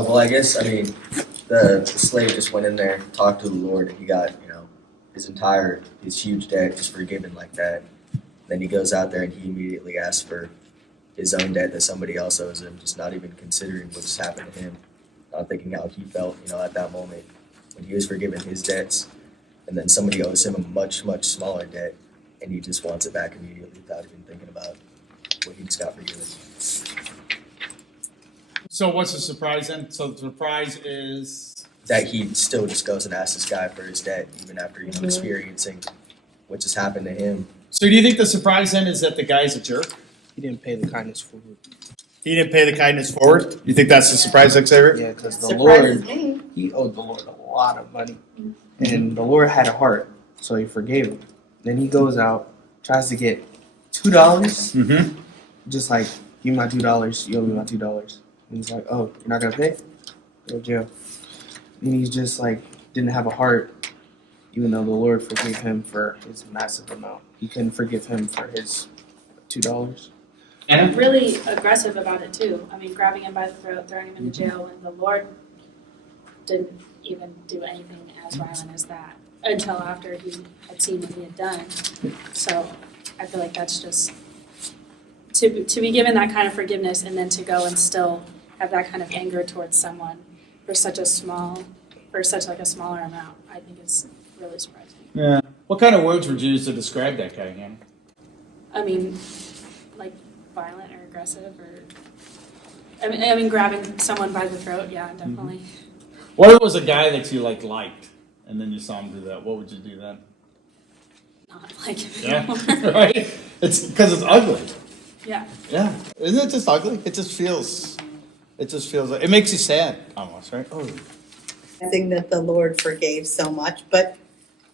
Well, I guess, I mean, the slave just went in there, talked to the Lord, and he got, his huge debt just forgiven like that. Then he goes out there and he immediately asks for his own debt that somebody else owes him, just not even considering what just happened to him, not thinking how he felt, at that moment when he was forgiven his debts, and then somebody owes him a much, much smaller debt, and he just wants it back immediately without even thinking about what he just got forgiven. So what's the surprise then? So the surprise is That he still just goes and asks this guy for his debt, even after, experiencing what just happened to him. So do you think the surprise then is that the guy's a jerk? He didn't pay the kindness forward. He didn't pay the kindness forward? You think that's the surprise, Xavier? Yeah, because the Surprises Lord, me. he owed the Lord a lot of money. And the Lord had a heart, so he forgave him. Then he goes out, tries to get $2, Mm-hmm. just like, give me my $2, you owe me my $2. And he's like, oh, you're not going to pay? Go to jail. And he's just like, didn't have a heart, even though the Lord forgave him for his massive amount. He couldn't forgive him for his $2. And Really aggressive about it too. I mean, grabbing him by the throat, throwing him into jail, and the Lord didn't even do anything as violent as that until after he had seen what he had done. So I feel like that's just to be given that kind of forgiveness and then to go and still have that kind of anger towards someone for such a smaller amount. I think it's really surprising. yeah. What kind of words would you use to describe that guy, Hannah? I mean, like violent or aggressive, or I mean, grabbing someone by the throat. Yeah, definitely. What if it was a guy that you liked, and then you saw him do that? What would you do then? Not like him Yeah, anymore. right. It's because it's ugly. Yeah. Yeah, isn't it just ugly? It just feels like it makes you sad almost, right? Oh, Thing that the Lord forgave so much, but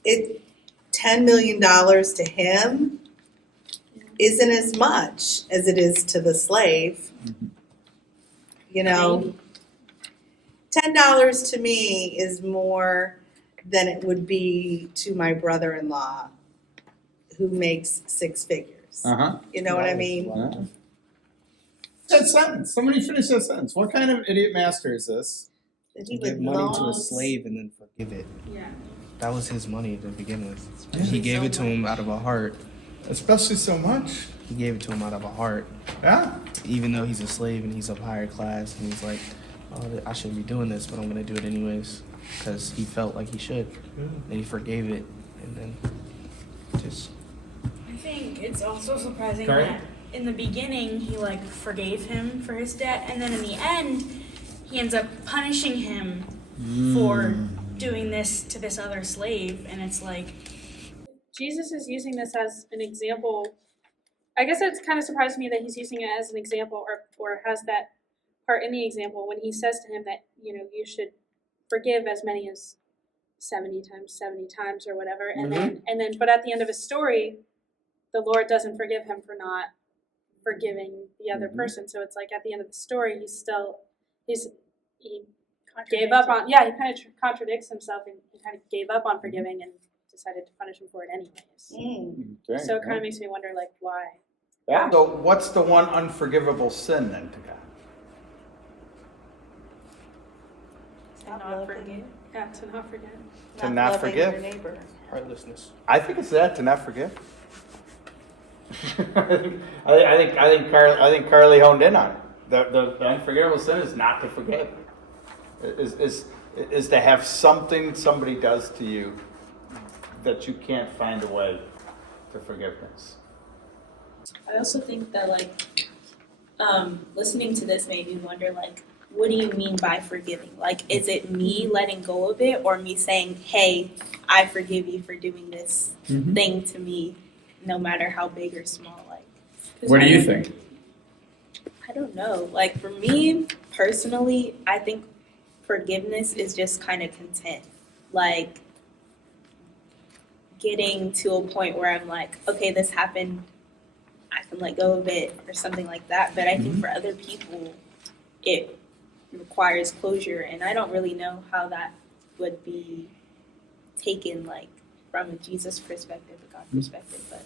$10 million to him isn't as much as it is to the slave. $10 to me is more than it would be to my brother-in-law who makes six figures. You know what I mean? That sentence. Somebody finish that sentence. What kind of idiot master is this? That To he give would money to a loan- slave and then forgive it. Yeah. That was his money to begin with. He gave it to him out of a heart. Especially so much. He gave it to him out of a heart. Yeah. Even though he's a slave and he's of higher class, and he's like, oh, I shouldn't be doing this, but I'm going to do it anyways. Because he felt like he should. And he forgave it. And then just... I think it's also surprising Sorry? that in the beginning he forgave him for his debt, and then in the end he ends up punishing him for doing this to this other slave, and it's like, Jesus is using this as an example. I guess it's kind of surprised me that he's using it as an example, or has that part in the example when he says to him that you should forgive as many as 70 times or whatever, and then but at the end of his story, the Lord doesn't forgive him for not forgiving the other person. So it's like at the end of the story, he gave up on he kind of contradicts himself, and he kind of gave up on forgiving and decided to punish him for it anyways. Okay. So it kind of makes me wonder why. Yeah. So what's the one unforgivable sin then to God? not forgive. Yeah, to not forget. To not loving forgive. your neighbor. Heartlessness. I think it's that, to not forgive. I think Carly honed in on it. The unforgivable sin is not to forgive. Is to have somebody does to you that you can't find a way to forgiveness. I also think that listening to this made me wonder what do you mean by forgiving? Is it me letting go of it, or me saying, hey, I forgive you for doing this thing to me, no matter how big or small? What do you think? I don't know. For me personally, I think forgiveness is just kind of content. Getting to a point where I'm okay, this happened, I can let go of it or something like that. But I think for other people, it requires closure, and I don't really know how that would be taken from a Jesus perspective, a God perspective. But